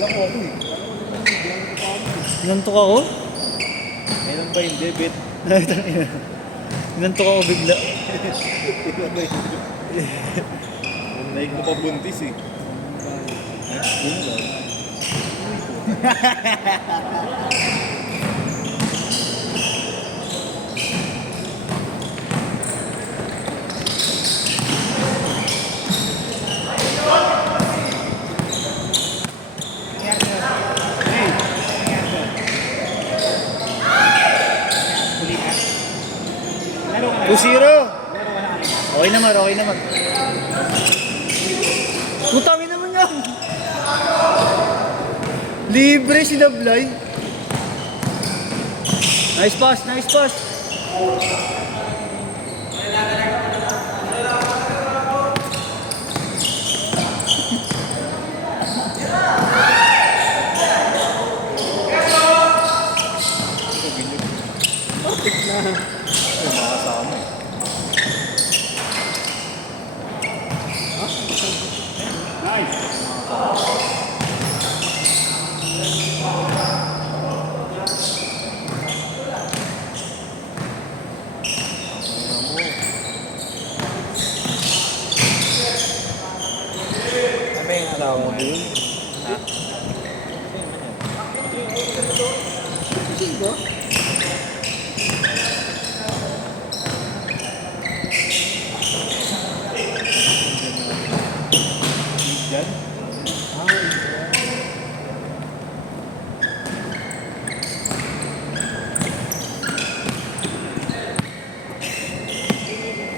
Lang ako eh. Inantok ako? Kailan ba hindi, bet? Inantok ako bigla. Kailan ba hindi? Naik mo pa buntis eh. Yun lang. Kusiro! Okay naman, okay naman. Putangin naman yan! Libre si Dablay. Nice pass, nice pass. Makasama eh. Ano yung asawa mo yun? Ha? Diyan?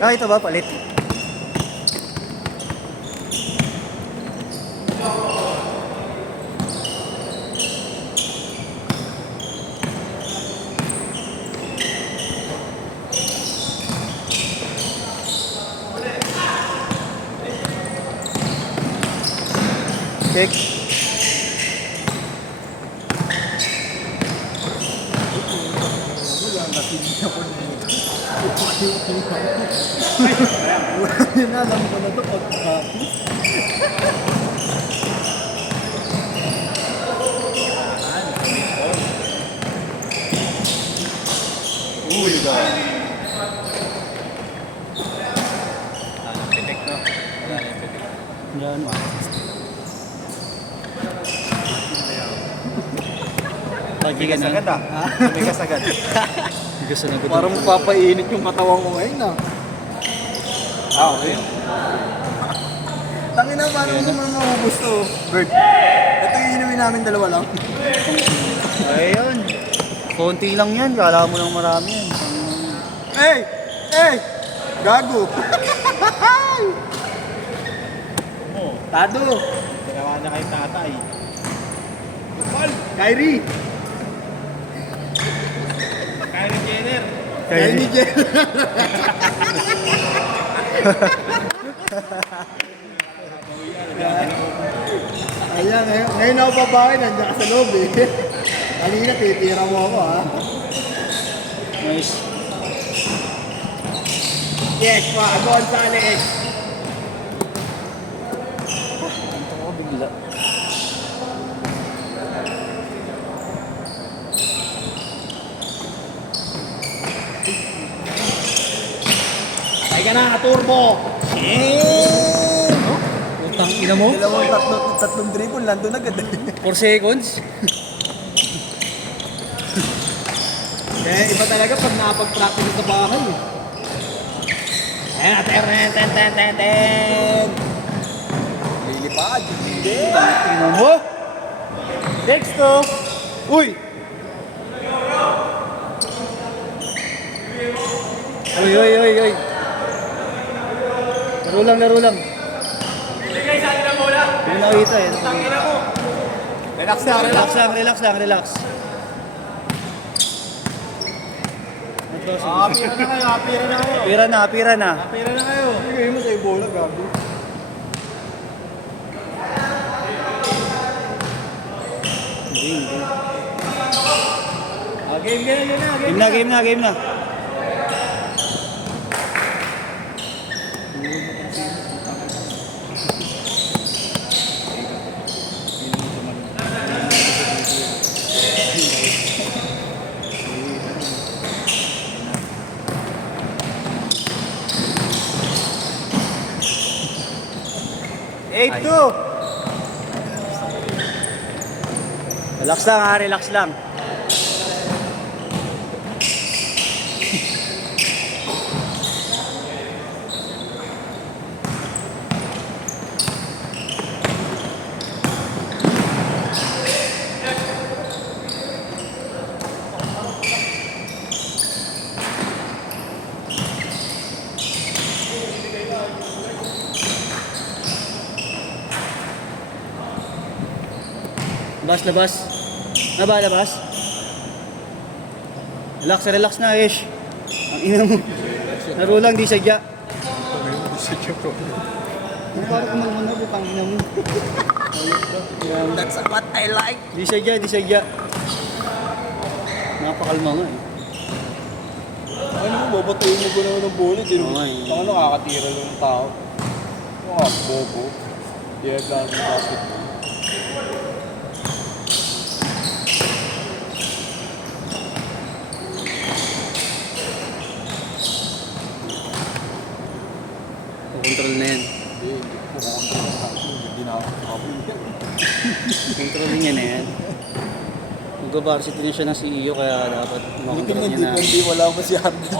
Ah, ito ba? Palit. Check. Alam ko na ito pag-practice. Uy, ba? Wala nang pitik, no? Wala nang pitik. Yan. Tumigas agad ah. Tumigas agad. Gusto na gusto. Parang papainit yung katawan ko ngayon ah. Ah, okay. Tangina, paano mo naman maubos to, Bert? Ito yung inumin namin dalawa lang. Ayun. Konti lang yan. Kala mo lang marami yan. Hey! Hey! Gago! Tado! Ginawa na kay tatay. Kyrie! Kyrie Jenner! Kyrie Jenner! Ayan, ngayon ako babae, nandiyan ka sa loob eh. Kanina, titira mo ako ha. Nice. Yes, pa, Gonzales! Inantok ako bigla. Ay ka na, turbo! Shit! Putang ina mo? Tatlong dribble, nandun agad. 4 seconds? Eh, iba talaga pag napag-practice sa bahay. Ayan, ten. Lilipad. Hindi. Tingnan mo? Next to. Uy! Uy. Laro lang. Hindi guys, saan na mula? Hindi na nakita eh. Tangina mo. Relax lang. Relax. Pira na kayo. Pira na. Pira na kayo. Bigay mo sa bola, gabi. Hindi. Game na. 8-2. Relax lang ha, relax lang. Labas. Labas. Relax na, Ish. Ang ina mo. Laro lang, di sadya. Ang parang kumalman na, butang ina mo. That's what I like. Di sadya. Napakalma nga eh. Ano mo, babatuin mo ko naman ng bullet. Okay. Ano, nakakatira lang ng tao. Bobo. Di lang ng basketball. Control na yan. Hindi na ako. Control niya na yan. Mag-varsity na siya ng CEO kaya dapat makontrol niya na. Hindi wala pa si Hardy dito.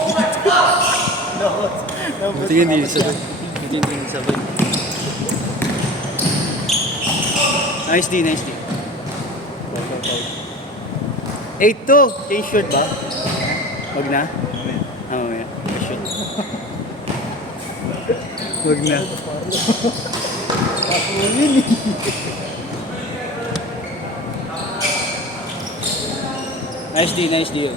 Tingin din sabay. Tingin din sabay. Nice D. 8-2. Change shot ba? Wag na? Oo, yeah. Shoot. Wag na. Nice D yun.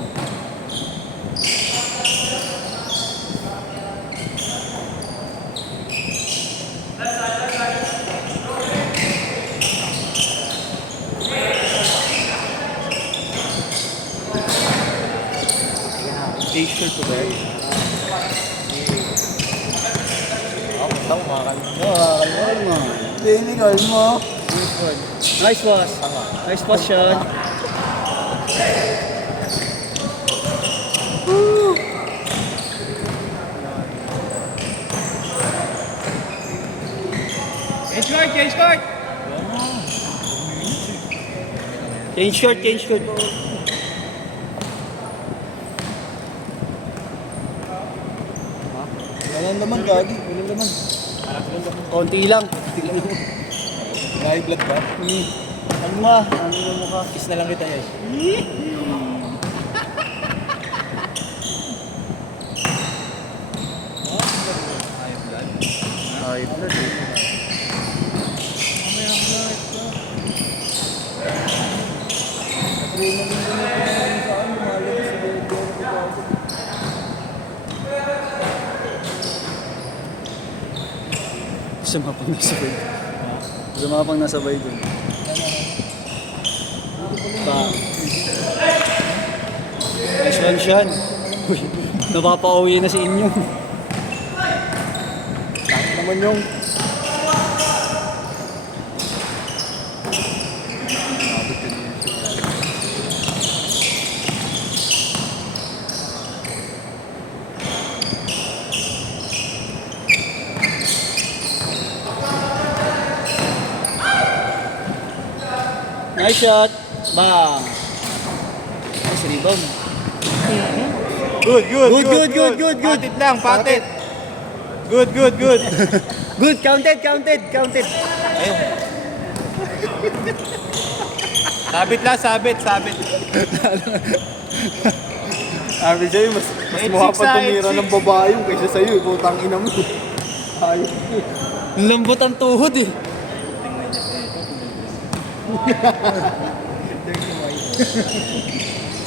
T-shirt to ba? Ako, makakalma. Kalma. Clinical mo. Nice pass. Nice pass, Sean. Change short. Walang laman, Gagi. Walang laman. Konti lang. High blood ba? Kalma. Ano mo mukha? Kiss na lang kita, Yash. High blood eh. Sumapang nasabay dun. Bang. Nice one, Sean. Uy, napapauwi na si Inyo. Takot naman yung... Nice shot. Bang. Nice rebound. Good. Good. Patit lang, patit. Good. Good, counted. Ayun. Sabit lang, sabit. Sabi sa'yo, mas mukha pa tumira ng babae yung kaysa sa'yo. Putang ina mo. Ayos. Lambot ang tuhod eh.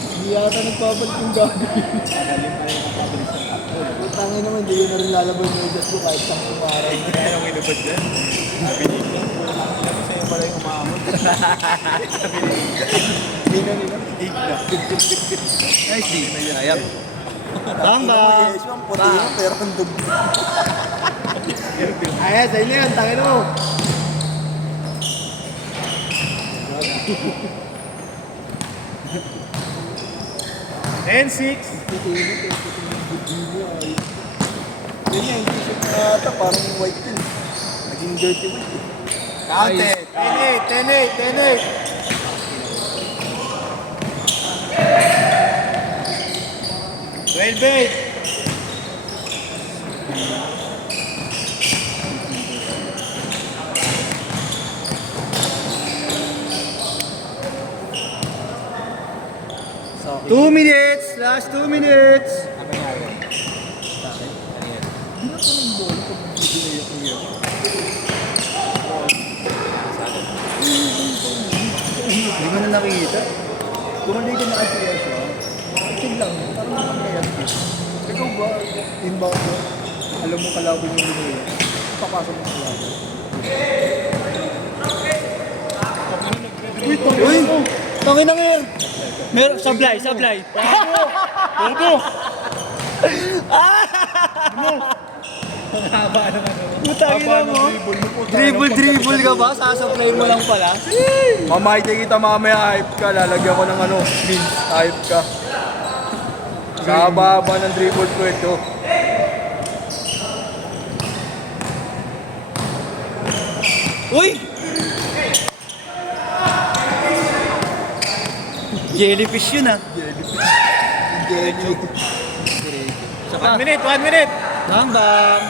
Hindi yata nagpapalik yung gagawin. Putangin naman, hindi yun na rin lalabas yung just ko kahit saan kumara. Kaya yung inabad dyan. Sabi ni Ika. Sabi sa'yo pala yung umamot. Sabi ni Ika. Nino. Nice D. Ayap. Bang. Yes, yung puti yun, pero ang dugo. Ayan, sa'yo na yan, tangin mo. And 6. Yan yung t-shirt na ata, parang white din. Naging dirty white. Counted. 10-8, 10-8, 10-8. Well-bait. So, 2 minutes! Last 2 minutes! Hindi mo na nakikita. Kumali ka na kasi siya. Action lang, parang naman kaya. Ikaw ba, inbound mo? Alam mo kalaban yung nila. Papasok mo sa laban. Uy! Tangin na ngayon! Meron, sablay, sablay! Bobo! Haba naman. Putangin na mo! Dribble ka ba? Sasaplay mo lang pala? Mamahit kita mamaya, hype ka. Lalagyan ko ng ano, means, hype ka. Sa haba ng dribble ko ito. Uy! Jellyfish yun ah. Saka, 1 minute, 1 minute. bang bang!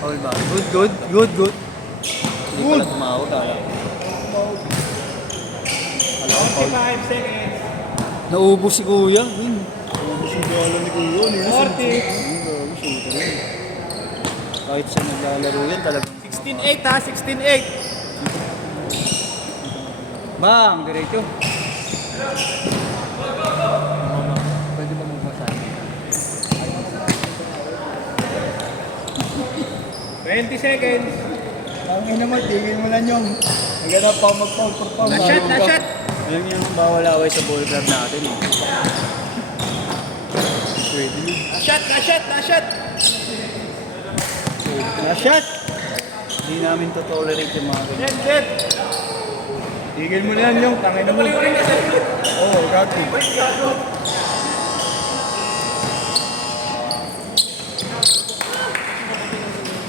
Foul ba? Good. Hindi pala tumawag ah. 45 seconds. Naubos si Kuya. Yun. Ubus yung bola ni Kuya. 40. Kahit siya naglalaro yan talagang 16-8 ha, 16-8. bang! Diretso. Pwede ba magmasahe? 20 seconds. Ang ina mo, tigil mo lang yung naganap pa mag-foul for foul. Na-shot, na-shot. Alam niyo yung bawal away sa ball club natin eh. Pwede yun. Na-shot, na-shot, na-shot. Na-shot! Hindi namin to tolerate yung mga ganyan. Set. Tigil mo na yan yung tangin na mo. Oo, gago.